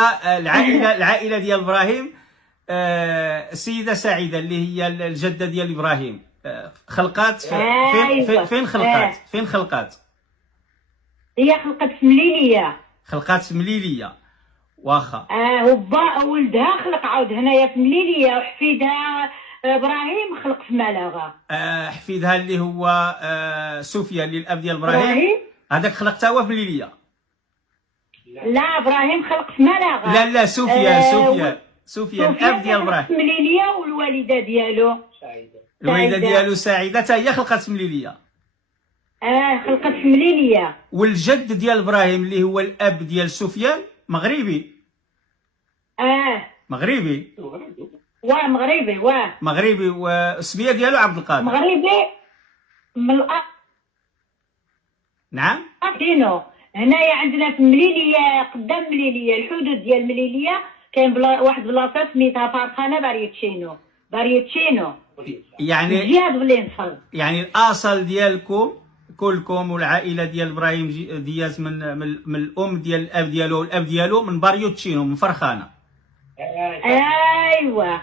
العائله ديال ابراهيم، السيده سعيده اللي هي الجده ديال ابراهيم، خلقات فين خلقات؟ فين خلقات؟ هي خلقت في مليليه. خلقات في مليليه، واخا. ولدها خلق عاود هنايا في مليليه، وحفيدها ابراهيم خلق في ملاغه. حفيدها اللي هو سفيان اللي الاب ديال ابراهيم، هذاك خلق تا هو في مليليه. لا ابراهيم خلق في ملاغه. لا سفيان الاب ديال ابراهيم في مليليه، والوالده ديالو الوالده ديالو سعيده حتى هي خلقت في مليليه. خلقت في مليليه. والجد ديال ابراهيم اللي هو الاب ديال سفيان مغربي. مغربي. مغربي. مغربي، والسميه ديالو عبد القادر. مغربي من نعم. دينو هنايا عندنا في مليليه، قدام مليليه، الحدود ديال مليليه كاين واحد بلاصه سميتها فارخانه باريتشينو يعني جهاد بلينصر. يعني الاصل ديالكم كلكم والعائله ديال ابراهيم دياز من الام ديال الاب ديالو والاب ديالو من باريوتشينو، من فرخانه. ايوا